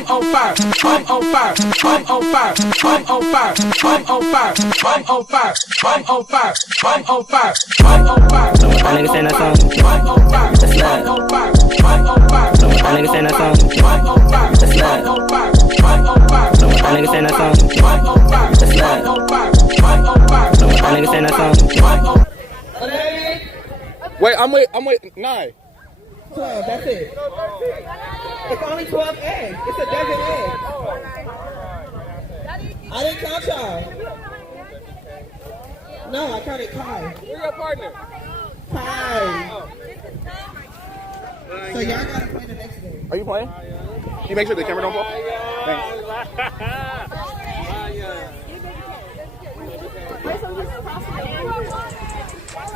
I'm on fire. I'm on fire. I'm on fire. I'm on fire. I'm on fire. I'm on fire. I'm on fire. I'm on fire. I'm on fire. My niggas saying that song. I'm on fire. I'm on fire. I'm on fire. My niggas saying that song. I'm on fire. I'm on fire. I'm on fire. My niggas saying that song. I'm on fire. I'm on fire. I'm on fire. My niggas saying that song. Wait, I'm with 9. 12, that's it. It's only 12 eggs. It's a dozen eggs. I didn't count y'all. No, I counted Kai. Who's your partner? Kai. So y'all gotta play the next game. Are you playing? Can you make sure the camera don't fall? Thanks.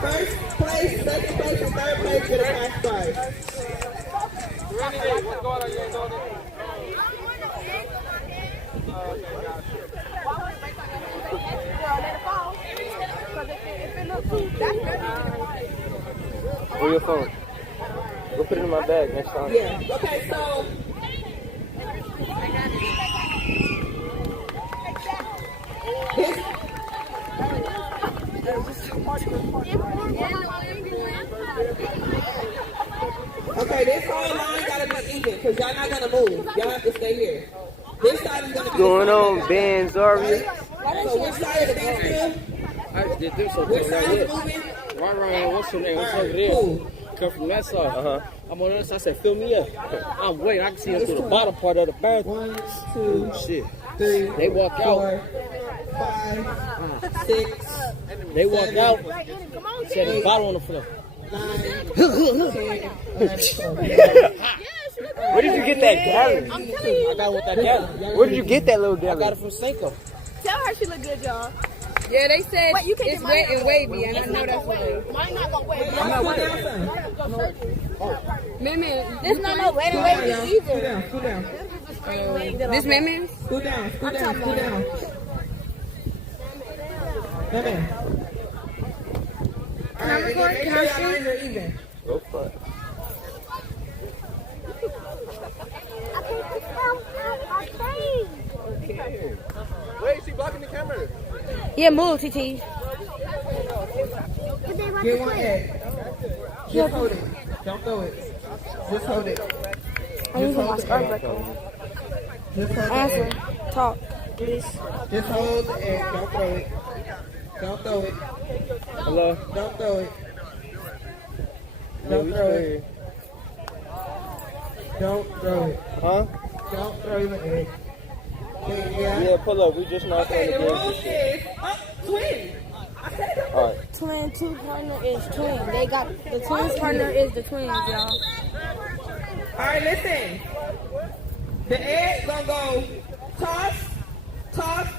First place, second place, and third place get a cash prize. Where your phone? Go put it in my bag next time. Yeah. Okay, so. Okay, this whole line gotta be even, because y'all not gonna move. Y'all have to stay here. This side is gonna be Going on, Banzaria. So which side of the dance field? I just did this over Which side is moving? Right, what's her name? What's over Alright, there? cool. Come from that side. I'm on the other side. I said, fill me up. I'm waiting. I can see them through the bottom part of the bathroom. 1, 2, Shit. 3, They walk out. 4, 5, 6, They walk out. Set the bottle on the floor. 9, 10, 11, 12. Where did you get that gallon? I got with that gallon. Where did you get that little I got gallon? it from Seiko. Tell her she look good, y'all. Yeah, they said Wait, you can't it's get wet mine and wavy, and I know that's what it is. Mine not gonna wait. I'm not waiting. Man, This not no wet and wavy either. Scoot down. this man. Scoot down. Scoot down. Come in. All right, make sure y'all lines are even. Go for it. Wait, she blocking the camera. Yeah, move, TT. Get one egg. Just hold it. Don't throw it. Just hold it. I'm using my scarf back on. Just hold the Answer. egg. Talk. Please. Just hold the egg. Don't throw it. Don't throw it. Hello? Don't throw it. Don't throw it. Don't throw it. Huh? Don't throw the egg. Yeah. Yeah, pull up. We just not Okay, playing the the rules game. is twin. I said it. Alright. Twin, two partner is twin. They got the twins partner is the twins, y'all. All right, listen. The egg gonna go toss,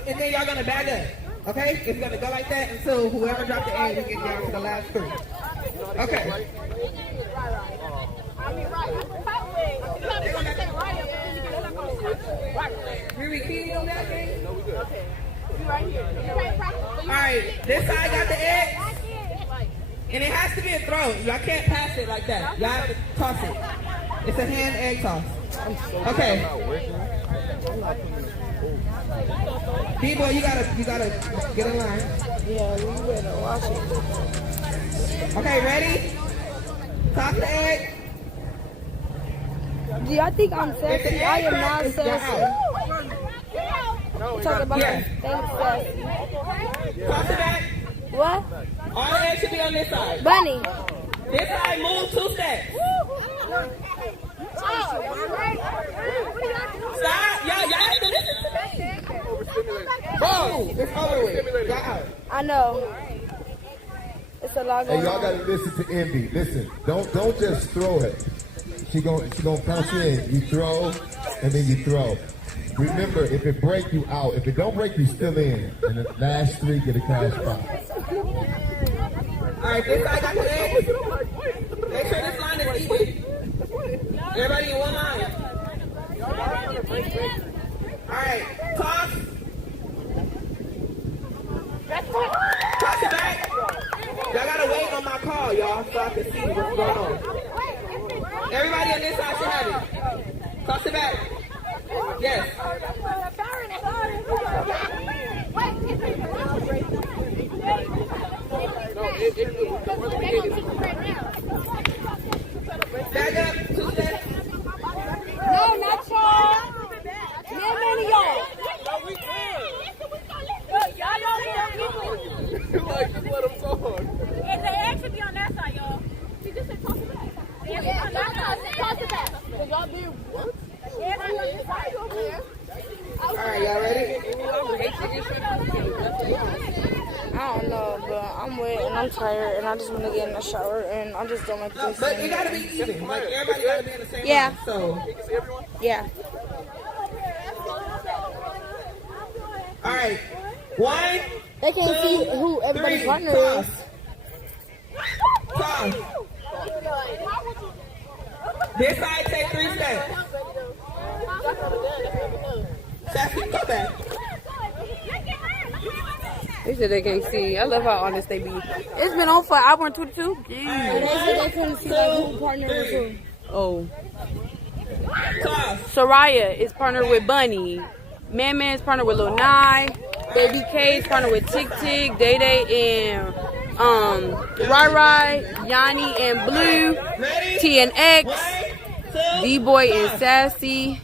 and then y'all gonna bag up. Okay? It's gonna go like that until whoever dropped the egg, we get down to the last 3. Okay. We repeating on that thing? No, we good. Okay. All right, this side got the egg. And it has to be a throw. Y'all can't pass it like that. Y'all have to toss it. It's a hand egg toss. Okay. D-boy, you gotta get in line. Yeah, we better watch it. Okay, ready? Toss the egg. Do y'all think I'm sassy? I am not sassy. Talk about Yeah. things sassy. Toss it back. What? All the eggs should be on this side. Bunny. This side, move 2 steps. Stop. Y'all have to listen to me. Bro, it's over with. Y'all out. I know. It's a lot Hey, going y'all on. gotta listen to Envy. Listen, don't just throw it. She gonna bounce in. You throw, and then you throw. Remember, if it break you out, if it don't break you still in, and the last 3 get a cash prize. All right, this side got the eggs. Make sure this line is even. Everybody in one line. All right, toss. Toss it back. Y'all gotta wait on my call, y'all, so I can see what's going on. Everybody on this side should have it. Toss it back. Y'all Yes. Back up. 2 steps. No, not y'all. Man, man, y'all. Like, just let him talk. And they actually be on that side, y'all. She just said toss it back. Yeah, toss it back. Cause y'all do what? Everybody on your side over there. All right, y'all ready? I don't know, but I'm wet and I'm tired and I just want to get in the shower and I just don't like this. But it gotta be even. Like everybody gotta be in the same Yeah. line. So, Yeah. all right. 1, They can't see who everybody's 3, partner toss. is. Toss. This side take 3 steps. Sassy, go back. They said they can't see. I love how honest they be. It's been on for an hour and 22. And they said they couldn't see like who partner was who. Oh. Toss. Soraya is partnered with Bunny. Man Man's partnered with Lil Nye. Baby K is partnered with Tick Tick, Day Day and Rai Rai, Yanni and Blue, Ready? TNX, 1, 2. D-Boy and Sassy,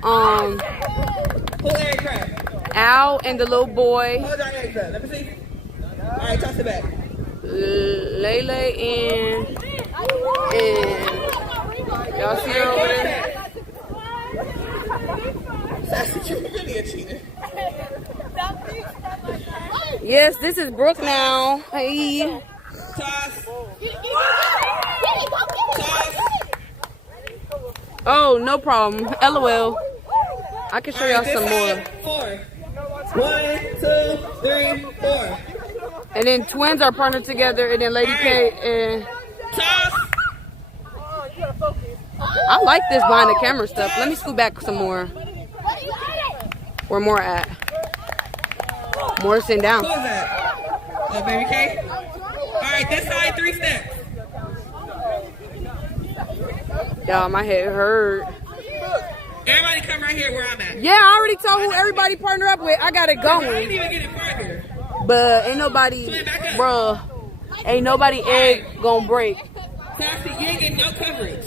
Pull air crab. Al and the little boy, Hold your eggs up. Let me see. All right, toss it back. Lele and y'all see her over there? Sassy, you really a cheater. Yes, this is Brooke now. Hey. Toss. Toss. Oh, no problem. LOL. I can show y'all some more. 4. 1, 2, 3, 4. And then twins are partnered together, and then Lady K and Toss. I like this behind the camera stuff. Let me scoot back some more. Where more at? More sitting down. Who is that? Oh, Baby K? All right, this side 3 steps. Y'all, my head hurt. Everybody come right here where I'm at. Yeah, I already told who everybody partner up with. I got it I going. didn't even get it farther. But ain't nobody, bruh, ain't nobody egg gonna break. Sassy, you ain't getting no coverage.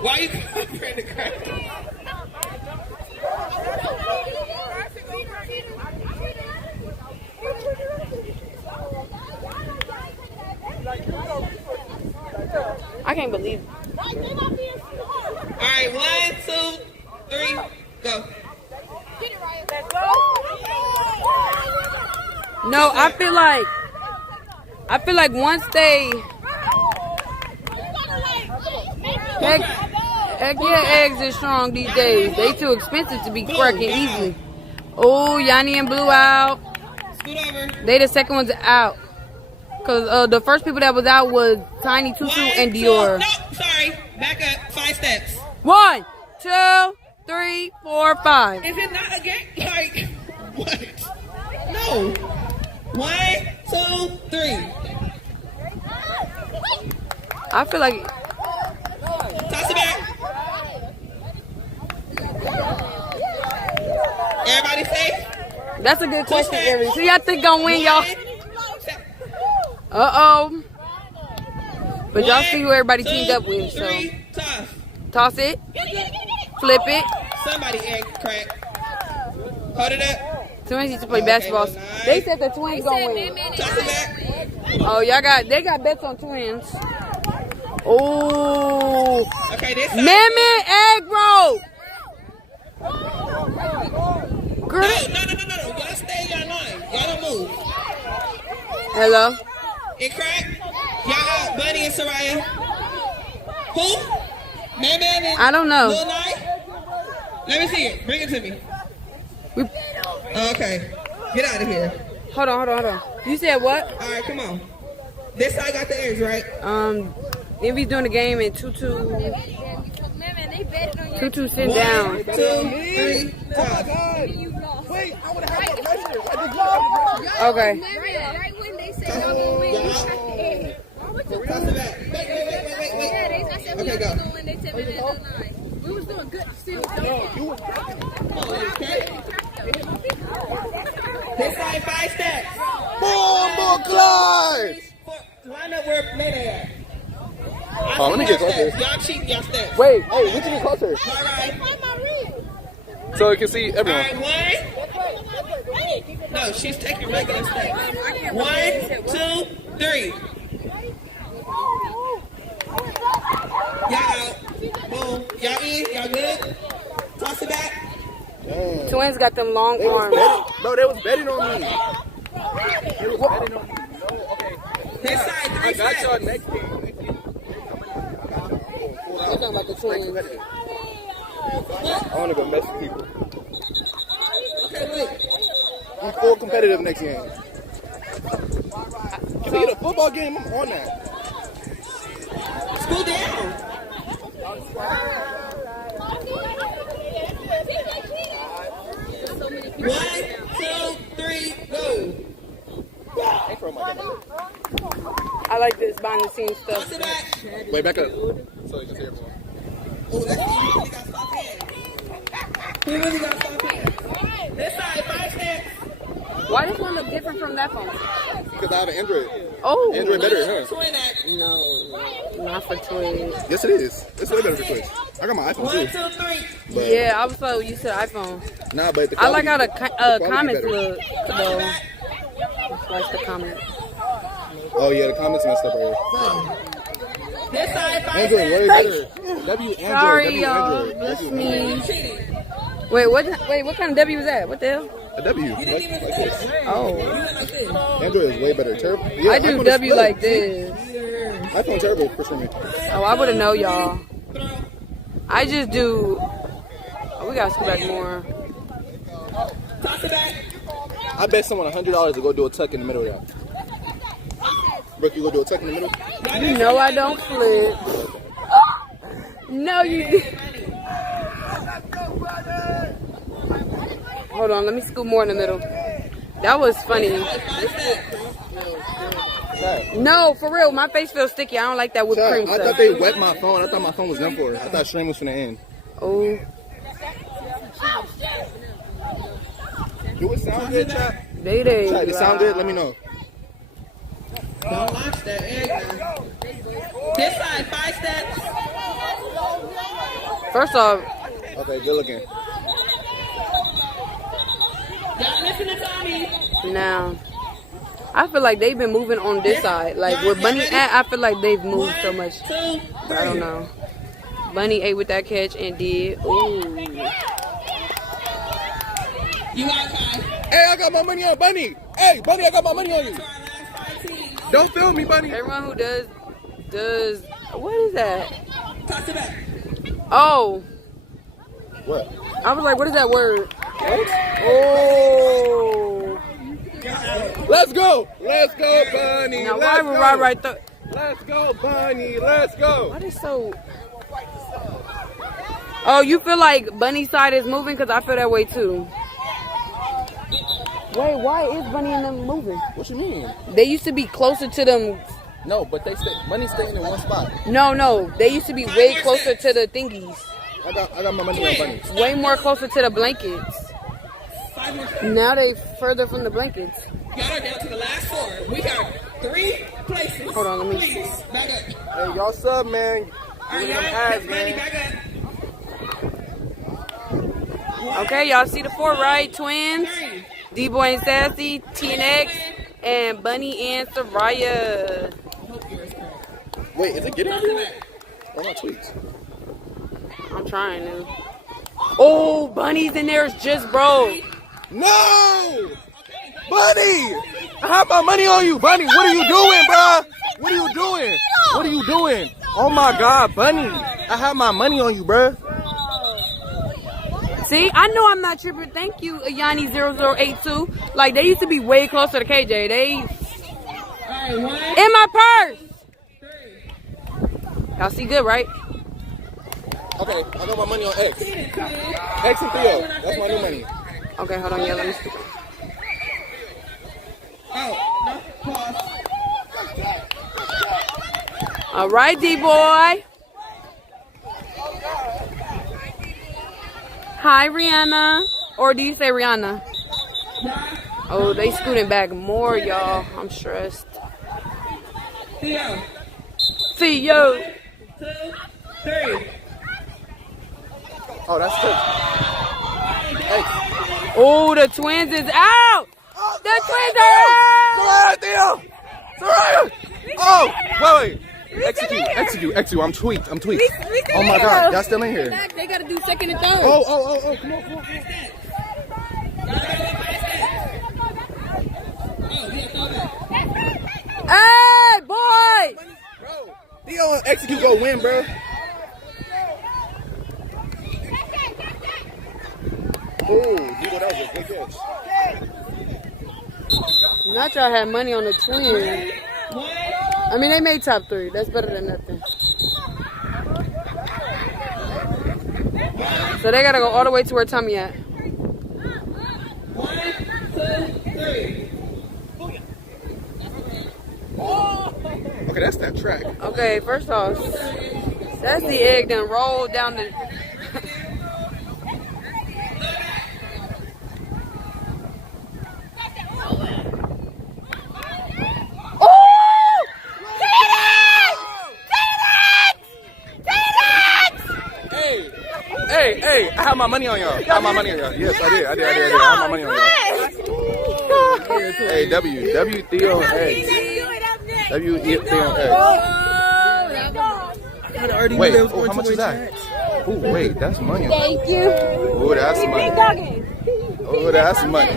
Why you covering the crowd? I can't believe it. All right, 1, 2, 3, go. No, I feel like once they heck yeah, eggs is strong these days. They too expensive to be cracking easily. Oh, Yanni and Blue out. Scoot over. They the second ones out. Cause the first people that was out was Tiny Tutu 1, and 2, Dior. No, sorry. Back up. 5 steps. 1, 2, 3, 4, 5. Is it not a game? Like, what? No. 1, 2, 3. I feel like Toss it back. Everybody safe? that's a good question, Aries. Who y'all think gonna win, y'all? Uh-oh. But y'all see who everybody teamed up with, so. 3, toss. Toss it. Flip it. Somebody egg crack. Hold it up. Twins used to play basketball. They said the twins gonna win. Toss it back. Oh, they got bets on twins. Oh. Okay, this Man, side. egg roll. Girl. No. Y'all stay in your line. Y'all don't move. Hello. It crack. Y'all out. Bunny and Soraya. Who? Man and I don't know. Lil Nye? Let me see it. Bring it to me. Okay. Get out of here. Hold on. You said what? All right, come on. This side got the eggs, right? Envy's doing the game and Tutu sitting down. 1, 2, 3, toss. Wait, I would have had a measure. I did not. Okay. Right when they said y'all gonna win, you shot the egg. Toss it back. Wait. Yeah, I said who Okay, y'all go. gonna win, they said man and 9. We was doing good still. Oh, Clyde! Line up where Mayday at. Oh, let me get closer. Y'all cheat, y'all steps. Wait, hey, we can get closer. All right. So you can see All everyone. right, one. No, she's taking regular steps. 1, 2, 3. Y'all out. Boom. Y'all in? Y'all good? Toss it back. Damn. Twins got them long arms. Bro, they was betting on me. They was betting on me. No, okay. This side, 3 I got steps. y'all next game. They're talking about the twins. I want to go mess with people. Okay, wait. I'm full competitive next game. If they get a football game, I'm on that. School down. 1, 2, 3, go. I like this behind the scenes stuff. Toss it back. Wait, back up. So you can see everyone. Oh, let's see who really got soft hands. Who really got soft hands? This side, 5 steps. Why does one look different from that phone? Because I have an Android. Oh. Android better, huh? Twin at. No, not for twins. Yes, it is. It's way better for Twitch. I got my iPhone 1, too. 2, 3. But Yeah, I was so used to the iPhone. nah, but the I like quality- how the quality comments better. look, though. Like the comments. Oh yeah, the comments and stuff right here. This side, 5 Android way steps. better. W Android. Sorry, W y'all. Android. Bless W me. Android. Wait, what kind of W was that? What the hell? A W. Like this. Oh. Android is way better. Turbo. Yeah, I do iPhone is W split. like this. iPhone Turbo for sure. Oh, I would've know y'all. I just do. Oh, we gotta scoot back more. Toss it back. I bet someone $100 to go do a tuck in the middle of that. Brooke, you go do a tuck in the middle? You know I don't flip. No, you did. Hold on, let me scoot more in the middle. That was funny. No, for real, my face feels sticky. I don't like that whipped Chuck, cream I stuff. thought they wet my phone. I thought my phone was done for. I thought stream was finna end. Oh, Do it sound good, Chuck? they. Chuck, does it sound good? Let me know. Don't watch that egg now. This side, 5 steps. First off, Okay, good looking. Y'all listen to Tommy. now, I feel like they've been moving on this side. Like where Bunny at, I feel like they've moved so much. 2, 3. I don't know. Bunny ate with that catch and did. Ooh. You out, Kai. Hey, I got my money on Bunny. Hey, Bunny, I got my money on you. To our last 5 teams. Don't film me, Bunny. Everyone who does. What is that? Toss it back. Oh, What? I was like, what is that word? Oh. Let's go. Let's go, Bunny. Now why Let's would go. right there? Let's go, Bunny. Let's go. Why they so? Oh, you feel like Bunny's side is moving? Because I feel that way too. Wait, why is Bunny and them moving? What you mean? They used to be closer to them. No, but Bunny's staying in one spot. No, they used to be way closer to the thingies. I got my money on Bunny. Way more closer to the blankets. 5 more steps. Now they further from the blankets. Y'all are down to the last 4. We got 3 places. Hold on, let me- Please, back up. Hey, y'all sub, man. All right, Give me y'all, them ads, Money, man. back up. Okay, y'all see the 4, right? Twins, 3. D-Boy and Sassy, TNX, and Bunny and Soraya. Wait, is it getting everywhere? Or my tweets? I'm trying to. Oh, Bunny's in there. It's just broke. No! Bunny! I have my money on you, Bunny. What are you doing, bruh? What are you doing? What are you doing? Oh my God, Bunny. I have my money on you, bruh. See, I know I'm not tripping. Thank you, Yanni0082. Like, they used to be way closer to KJ. They All right, 1, in my purse. 3. Y'all see good, right? Okay, I got my money on X. X and Theo. That's my new money. Okay, hold on. Yeah, let me see. Oh, no, pause. All right, D-Boy. Hi, Rihanna. Or do you say Rihanna? Oh, they scooting back more, y'all. I'm stressed. Theo. Theo. 2, 3. Oh, that's good. Hey. Oh, the twins is out. The twins are out. Soraya, Theo. Soraya. Oh, wait. Execute. I'm tweaked. Oh my God, y'all still in here. They gotta do second and third. Oh, come on. Hey, boy! Bro, Theo and Execute go win, bro. Oh, Diego, that was a good catch. Not y'all had money on the twins. I mean, they made top 3. That's better than nothing. So they gotta go all the way to where Tommy at. 1, 2, 3. Okay, that's that track. Okay, first off, that's the egg done rolled down the... Hey, I have my money on y'all. Yes, I did. I have my money on y'all. Hey, W, Theo, and X. W, Theo, and X. Wait, how much is that? Oh, wait, that's money. Thank you. Oh, that's money. Oh, that's money.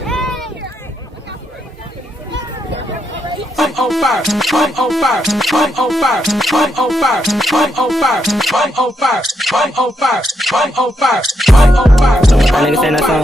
I'm on fire. I'm on fire. I'm on fire. I'm on fire. I'm on fire. I'm on fire. I'm on fire. I'm on fire. I'm on fire. That nigga saying that song.